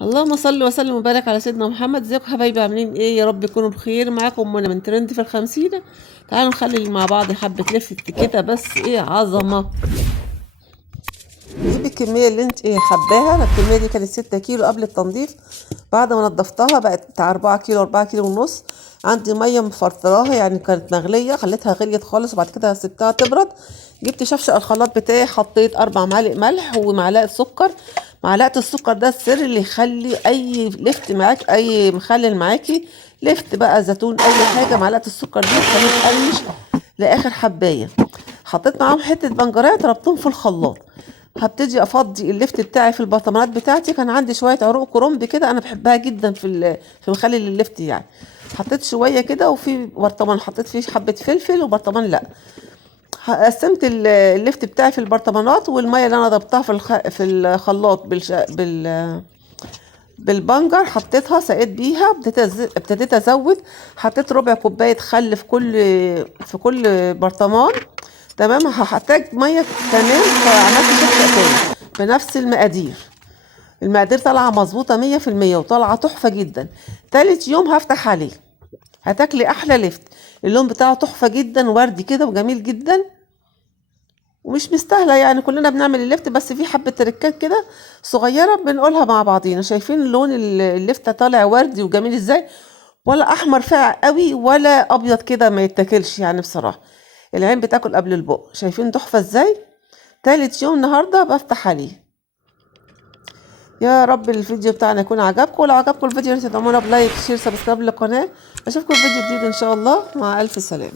اللهم صل وسلم وبارك على سيدنا محمد. ازيكم حبايبي، عاملين ايه؟ يا رب يكونوا بخير. معاكم منى من ترند في الخمسين. تعالوا نخلي مع بعض حبة لفة كده، بس ايه عظمة. جيبي الكمية اللي انت حباها. انا الكمية دي كانت 6 كيلو قبل التنظيف، بعد ما نضفتها بقت بتاع 4 كيلو، 4 كيلو ونص. عندي مية مفرطراها، يعني كانت مغلية، خليتها غليت خالص وبعد كده سبتها تبرد. جبت شفشق الخلاط بتاعي، حطيت 4 معالق ملح ومعلقة سكر. معلقة السكر ده السر اللي يخلي اي لفت معاك، اي مخلل معاكي، لفت بقى زيتون اي حاجة، معلقة السكر دي تخليه تقرمش لاخر حباية. حطيت معاهم حتة بنجرية، ضربتهم في الخلاط. هبتدي افضي اللفت بتاعي في البرطمانات بتاعتي. كان عندي شويه عروق كرنب كده، انا بحبها جدا في مخلل اللفت يعني. حطيت شويه كده، وفي برطمان حطيت فيه حبه فلفل وبرطمان لا. قسمت اللفت بتاعي في البرطمانات، والميه اللي انا ضربتها في الخلاط بالبنجر حطيتها، سقيت بيها. ابتديت ازود. حطيت ربع كوبايه خل في كل برطمان. تمام. هحتاج ميه كمان، فعملت شفشق تاني بنفس المقادير. المقادير طالعه مظبوطه 100%، وطالعه تحفه جدا. تالت يوم هفتح عليه، هتاكلي احلى لفت. اللون بتاعه تحفه جدا، وردي كده وجميل جدا، ومش مستاهله يعني. كلنا بنعمل اللفت، بس في حبه تركات كده صغيره بنقولها مع بعضينا. شايفين لون اللفته طالع وردي وجميل ازاي؟ ولا احمر فاقع قوي، ولا ابيض كده ما يتاكلش يعني. بصراحه العين بتاكل قبل البق. شايفين تحفه ازاي؟ تالت يوم النهارده بفتح عليه. يا رب الفيديو بتاعنا يكون عجبكم. ولو عجبكم الفيديو تدعمونا بلايك، شير، سبسكرايب للقناه. اشوفكم في فيديو جديد ان شاء الله. مع الف سلامه.